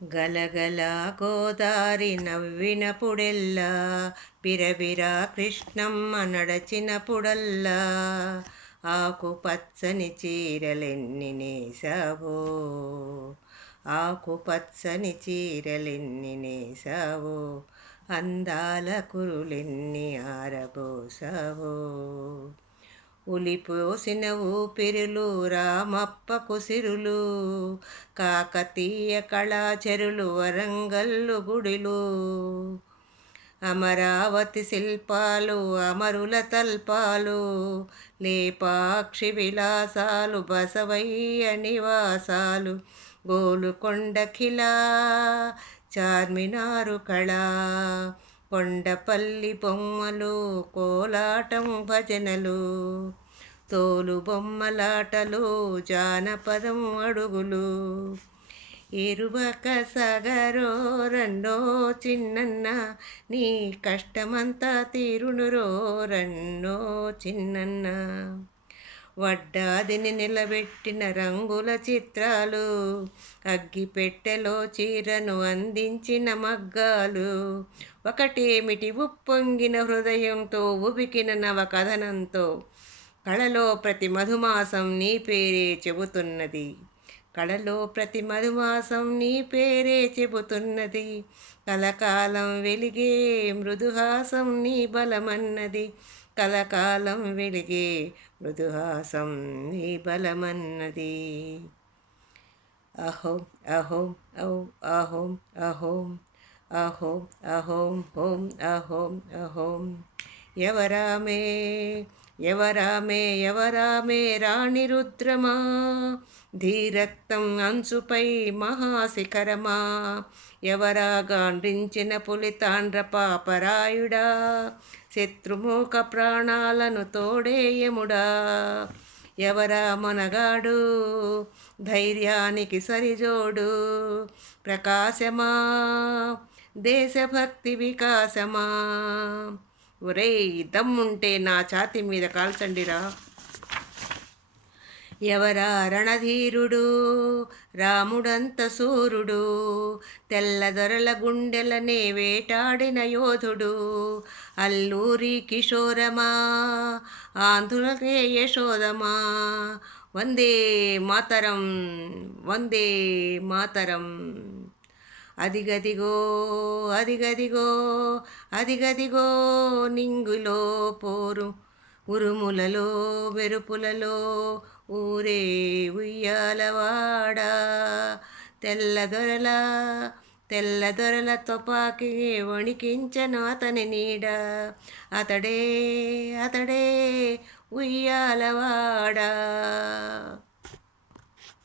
గలగల గోదారి నవ్వినప్పుడెల్లా, బిరబిరా కృష్ణమ్మ నడచినప్పుడల్లా, ఆకుపచ్చని చీరలెన్ని నేసావో, ఆకుపచ్చని చీరలెన్ని నేసావో, అందాల కురులెన్ని ఆరబోసావో. ఉలిపోసిన ఊపిరులు రామప్ప కుసిరులు, కాకతీయ కళాచరులు వరంగల్లు గుడిలు, అమరావతి శిల్పాలు అమరుల తల్పాలు, లేపాక్షి విలాసాలు బసవయ్య నివాసాలు, గోలుకొండ ఖిలా చార్మినారు కళా, కొండపల్లి బొమ్మలు కోలాటం భజనలు, తోలు బొమ్మలాటలు జానపదం అడుగులు. ఎరువక సగరో రన్నో చిన్నన్న, నీ కష్టమంతా తీరునురో రన్నో చిన్నన్న. వడ్డాదిని నిలబెట్టిన రంగుల చిత్రాలు, అగ్గిపెట్టెలో చీరను అందించిన మగ్గాలు, ఒకటేమిటి ఉప్పొంగిన హృదయంతో ఉబికిన నవ కథనంతో, కళలో ప్రతి మధుమాసం నీ పేరే చెబుతున్నది, కళలో ప్రతి మధుమాసం నీ పేరే చెబుతున్నది, కలకాలం వెలిగే మృదుహాసం నీ బలమన్నది, కలకాలం వెలిగే మృదుహాసం నీ బలమన్నది. అహోం అహోం ఔ అహోం అహోం అహోం అహోం హోం అహోం అహోం. ఎవరామే ఎవరామే ఎవరామే రాణి రుద్రమా, ధీరక్తం అంచుపై మహాశిఖరమా, ఎవరా గాండ్రించిన పులి తాండ్ర పాపరాయుడా, శత్రుమూక ప్రాణాలను తోడేయముడా, ఎవరా మనగాడు ధైర్యానికి సరిజోడు, ప్రకాశమా దేశభక్తి వికాసమా. ఒరేయ్, దమ్ముంటే నా ఛాతి మీద కాల్చండిరా. ఎవరా రణధీరుడు రాముడంత సూర్యుడు, తెల్లదొరల గుండెలనే వేటాడిన యోధుడు, అల్లూరి కిషోరమా ఆంధ్రులకే యశోదమా. వందే మాతరం వందే మాతరం. అదిగదిగో అదిగదిగో అదిగదిగో నింగులో పోరు, ఉరుములలో మెరుపులలో ఊరే ఉయ్యాలవాడా, తెల్లదొరల తుపాకి వణికించను అతని నీడ, అతడే ఉయ్యాలవాడా.